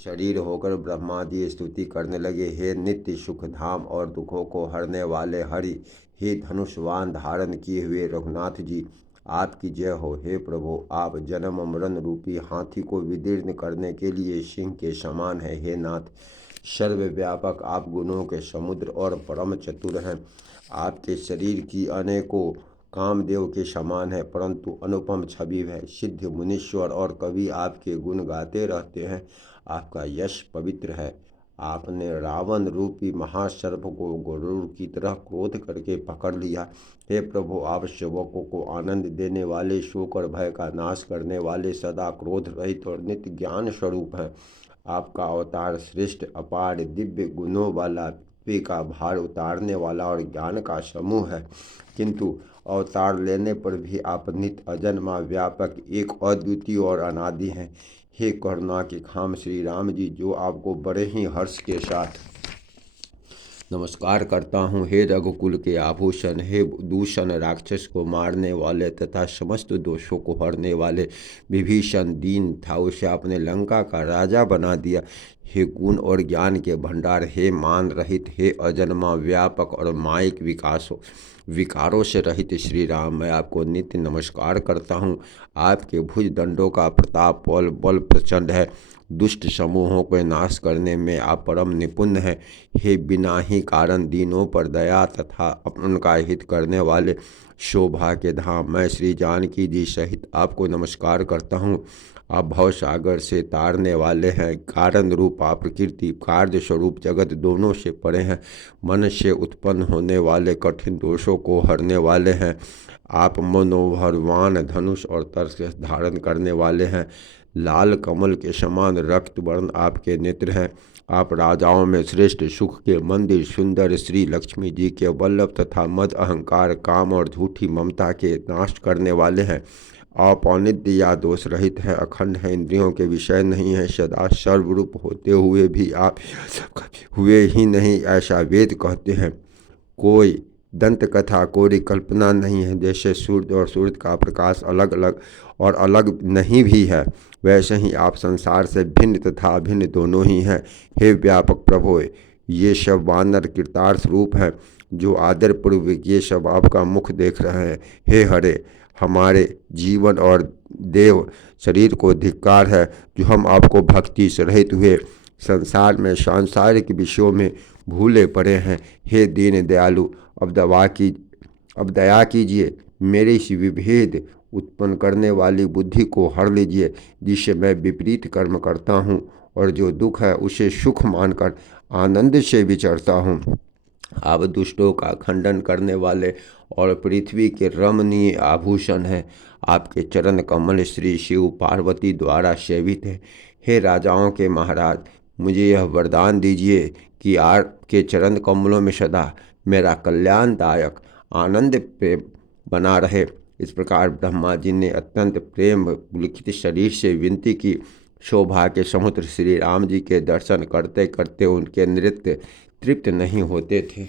शरीर होकर ब्रह्मा जी स्तुति करने लगे। हे नित्य सुख धाम और दुखों को हरने वाले हरि, हे धनुष्वान धारण किए हुए रघुनाथ जी, आपकी जय हो। हे प्रभु, आप जन्म मरण रूपी हाथी को विदीर्ण करने के लिए सिंह के समान है। हे नाथ, सर्वव्यापक आप गुणों के समुद्र और परम चतुर हैं। आपके शरीर की अनेकों कामदेव के समान है, परंतु अनुपम छवि है। सिद्ध मुनीश्वर और कवि आपके गुण गाते रहते हैं। आपका यश पवित्र है। आपने रावण रूपी महासर्प को गरुड़ की तरह क्रोध करके पकड़ लिया। हे प्रभु, आप सेवकों को आनंद देने वाले, शोक और भय का नाश करने वाले, सदा क्रोध रहित और नित्य ज्ञान स्वरूप हैं। आपका अवतार श्रेष्ठ, अपार, दिव्य गुणों वाला, पृथ्वी का भार उतारने वाला और ज्ञान का समूह है। किंतु अवतार लेने पर भी आप नित्य, अजन्मा, व्यापक, एक, अद्वितीय और अनादि हैं। हे करुणा के खाम श्री राम जी, जो आपको बड़े ही हर्ष के साथ नमस्कार करता हूँ। हे रघुकुल के आभूषण, हे दूषण राक्षस को मारने वाले तथा समस्त दोषों को हरने वाले, विभीषण दीन था, उसे आपने लंका का राजा बना दिया। हे गुण और ज्ञान के भंडार, हे मान रहित, हे अजन्मा, व्यापक और मायिक विकारों से रहित श्री राम, मैं आपको नित्य नमस्कार करता हूँ। आपके भुज दंडों का प्रताप बल प्रचंड है। दुष्ट समूहों को नाश करने में आप परम निपुण हैं। हे बिना ही कारण दीनों पर दया तथा उनका हित करने वाले शोभा के धाम, मैं श्री जानकी जी सहित आपको नमस्कार करता हूँ। आप भव सागर से तारने वाले हैं। कारण रूप आप प्रकृति, कार्य स्वरूप जगत दोनों से परे हैं। मन से उत्पन्न होने वाले कठिन दोषों को हरने वाले हैं। आप मनोहरवान धनुष और तरकस धारण करने वाले हैं। लाल कमल के समान रक्त वर्ण आपके नेत्र हैं। आप राजाओं में श्रेष्ठ, सुख के मंदिर, सुंदर श्री लक्ष्मी जी के वल्लभ तथा मद, अहंकार, काम और झूठी ममता के नाश करने वाले हैं। आप अनित्य या दोष रहित हैं, अखंड हैं, इंद्रियों के विषय नहीं हैं, सदा सर्वरूप होते हुए भी आप हुए ही नहीं, ऐसा वेद कहते हैं। कोई दंत कथा, कोई कल्पना नहीं है। जैसे सूर्य और सूर्य का प्रकाश अलग अलग और अलग नहीं भी है, वैसे ही आप संसार से भिन्न तथा अभिन्न दोनों ही हैं। हे व्यापक प्रभु, ये सब वानर कृतार्थ रूप है, जो आदरपूर्वक ये सब आपका मुख देख रहे हैं। हे हरे, हमारे जीवन और देव शरीर को धिक्कार है, जो हम आपको भक्ति से रहित हुए संसार में सांसारिक विषयों में भूले पड़े हैं। हे दीन दयालु, अब दया कीजिए, मेरे इस विभेद उत्पन्न करने वाली बुद्धि को हर लीजिए, जिससे मैं विपरीत कर्म करता हूँ और जो दुख है उसे सुख मानकर आनंद से विचरता हूँ। आप दुष्टों का खंडन करने वाले और पृथ्वी के रमणीय आभूषण हैं। आपके चरण कमल श्री शिव पार्वती द्वारा सेवित है। हे राजाओं के महाराज, मुझे यह वरदान दीजिए कि आपके चरण कमलों में सदा मेरा कल्याणदायक आनंद प्रेम बना रहे। इस प्रकार ब्रह्मा जी ने अत्यंत प्रेम लिखित शरीर से विनती की। शोभा के समुद्र श्री राम जी के दर्शन करते करते उनके नृत्य तृप्त नहीं होते थे।